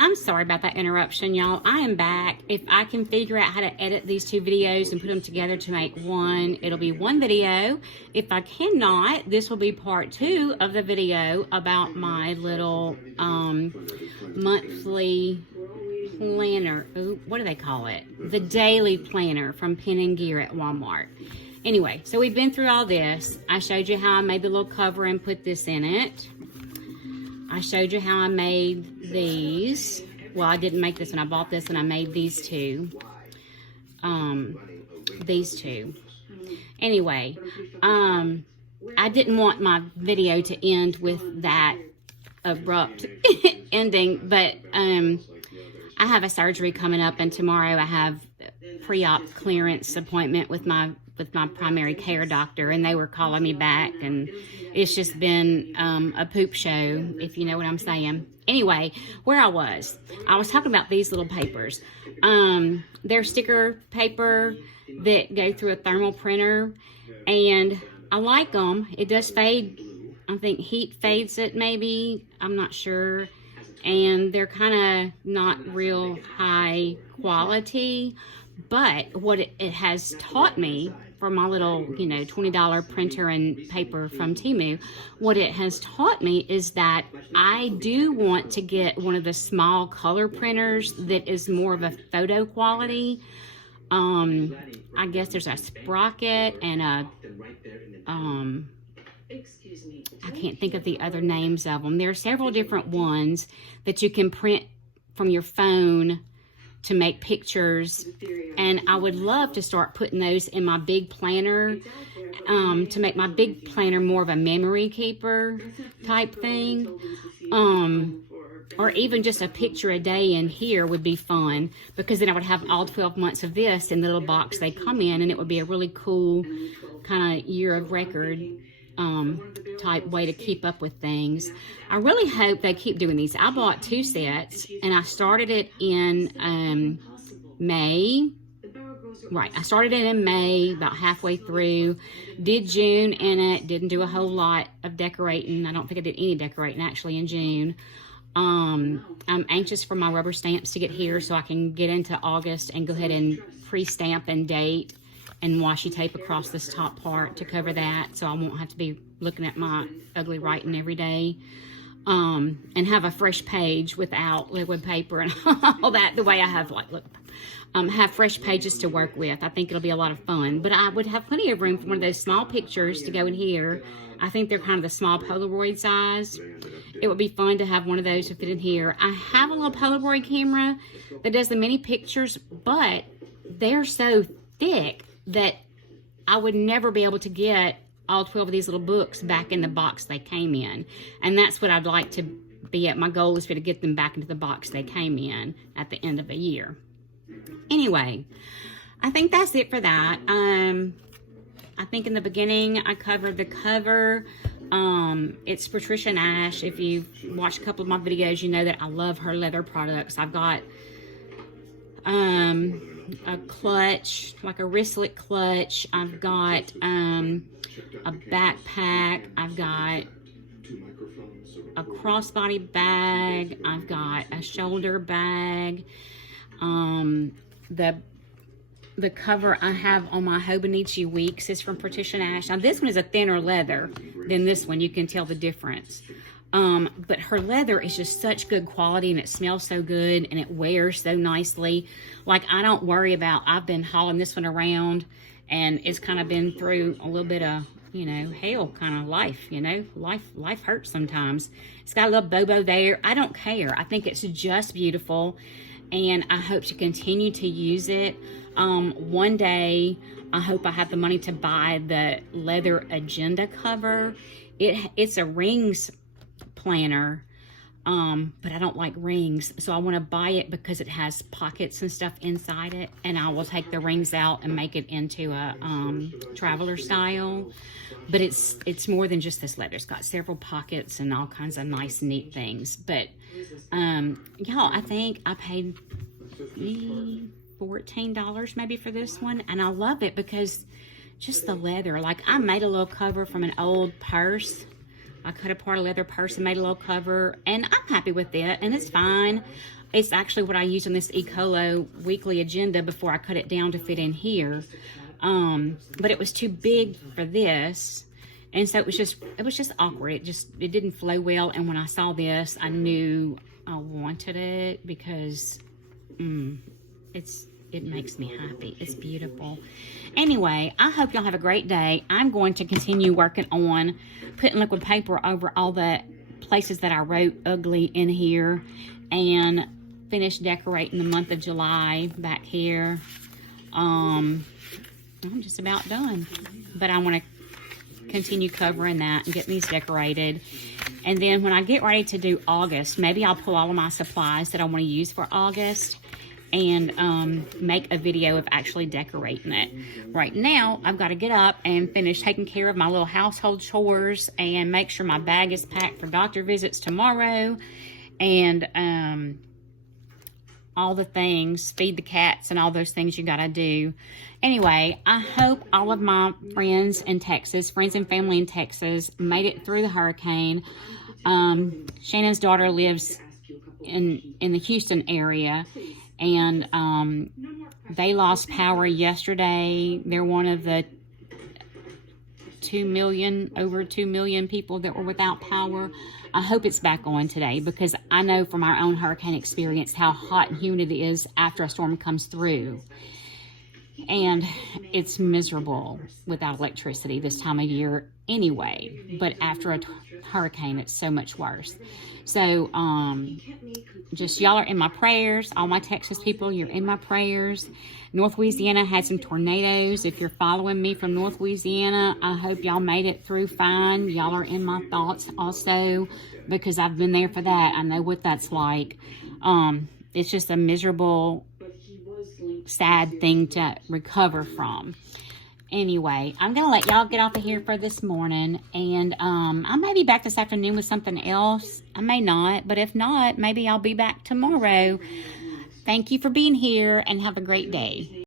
I'm sorry about that interruption, y'all. I am back. If I can figure out how to edit these two videos and put them together to make one, it'll be one video. If I cannot, this will be part 2 of the video about my little monthly planner. Ooh, what do they call it? The daily planner from Pen & Gear at Walmart. Anyway, so we've been through all this. I showed you how I made the little cover and put this in it. I showed you how I made these. Well, I didn't make this one. I bought this and I made these two. These two. Anyway, I didn't want my video to end with that abrupt ending, but I have a surgery coming up, and tomorrow I have pre-op clearance appointment with my primary care doctor, and they were calling me back, and it's just been a poop show, if you know what I'm saying. Anyway, where I was talking about these little papers. They're sticker paper that go through a thermal printer, and I like them. It does fade. I think heat fades it, maybe. I'm not sure. And they're kind of not real high quality, but what it has taught me for my little, $20 printer and paper from Temu, what it has taught me is that I do want to get one of the small color printers that is more of a photo quality. I guess there's a Sprocket and I can't think of the other names of them. There are several different ones that you can print from your phone to make pictures, and I would love to start putting those in my big planner, to make my big planner more of a memory keeper type thing, or even just a picture a day in here would be fun, because then I would have all 12 months of this in the little box they come in, and it would be a really cool kind of year of record type way to keep up with things. I really hope they keep doing these. I bought 2 sets, and I started it in May. Right, I started it in May, about halfway through. Did June in it. Didn't do a whole lot of decorating. I don't think I did any decorating actually in June. I'm anxious for my rubber stamps to get here so I can get into August and go ahead and pre-stamp and date and washi tape across this top part to cover that, so I won't have to be looking at my ugly writing every day, and have a fresh page without liquid paper and all that, the way I have, have fresh pages to work with. I think it'll be a lot of fun, but I would have plenty of room for one of those small pictures to go in here. I think they're kind of the small Polaroid size. It would be fun to have one of those to fit in here. I have a little Polaroid camera that does the mini pictures, but they're so thick that I would never be able to get all 12 of these little books back in the box they came in. And that's what I'd like to be at. My goal is to get them back into the box they came in at the end of the year. Anyway, I think that's it for that. I think in the beginning I covered the cover. It's Patricia Nash. If you've watched a couple of my videos, you know that I love her leather products. I've got a clutch, like a wristlet clutch. I've got a backpack. I've got a crossbody bag. I've got a shoulder bag. The cover I have on my Hobonichi Weeks is from Patricia Nash. Now this one is a thinner leather than this one. You can tell the difference. But her leather is just such good quality, and it smells so good, and it wears so nicely. Like, I don't worry about, I've been hauling this one around, and it's kind of been through a little bit of, hell kind of life, life hurts sometimes. It's got a little bobo there. I don't care. I think it's just beautiful, and I hope to continue to use it. One day, I hope I have the money to buy the leather agenda cover. It's a rings planner, but I don't like rings, so I want to buy it because it has pockets and stuff inside it, and I will take the rings out and make it into a traveler style. But it's more than just this leather. It's got several pockets and all kinds of nice, neat things. But y'all, I think I paid $14 maybe for this one, and I love it because just the leather. Like, I made a little cover from an old purse. I cut apart a leather purse and made a little cover, and I'm happy with it, and it's fine. It's actually what I use on this Ecolo weekly agenda before I cut it down to fit in here. But it was too big for this. And so it was just awkward. It didn't flow well. And when I saw this, I knew I wanted it because it makes me happy. It's beautiful. Anyway, I hope y'all have a great day. I'm going to continue working on putting liquid paper over all the places that I wrote ugly in here and finish decorating the month of July back here. I'm just about done. But I want to continue covering that and getting these decorated. And then when I get ready to do August, maybe I'll pull all of my supplies that I want to use for August and make a video of actually decorating it. Right now, I've got to get up and finish taking care of my little household chores and make sure my bag is packed for doctor visits tomorrow. And all the things, feed the cats and all those things you got to do. Anyway, I hope all of my friends in Texas, friends and family in Texas, made it through the hurricane. Shannon's daughter lives in the Houston area, and they lost power yesterday. They're one of the over 2 million people that were without power. I hope it's back on today because I know from our own hurricane experience how hot and humid it is after a storm comes through. And it's miserable without electricity this time of year anyway. But after a hurricane, it's so much worse. So, just y'all are in my prayers. All my Texas people, you're in my prayers. North Louisiana had some tornadoes. If you're following me from North Louisiana, I hope y'all made it through fine. Y'all are in my thoughts also because I've been there for that. I know what that's like. It's just a miserable, sad thing to recover from. Anyway, I'm going to let y'all get off of here for this morning. And I may be back this afternoon with something else. I may not. But if not, maybe I'll be back tomorrow. Thank you for being here and have a great day.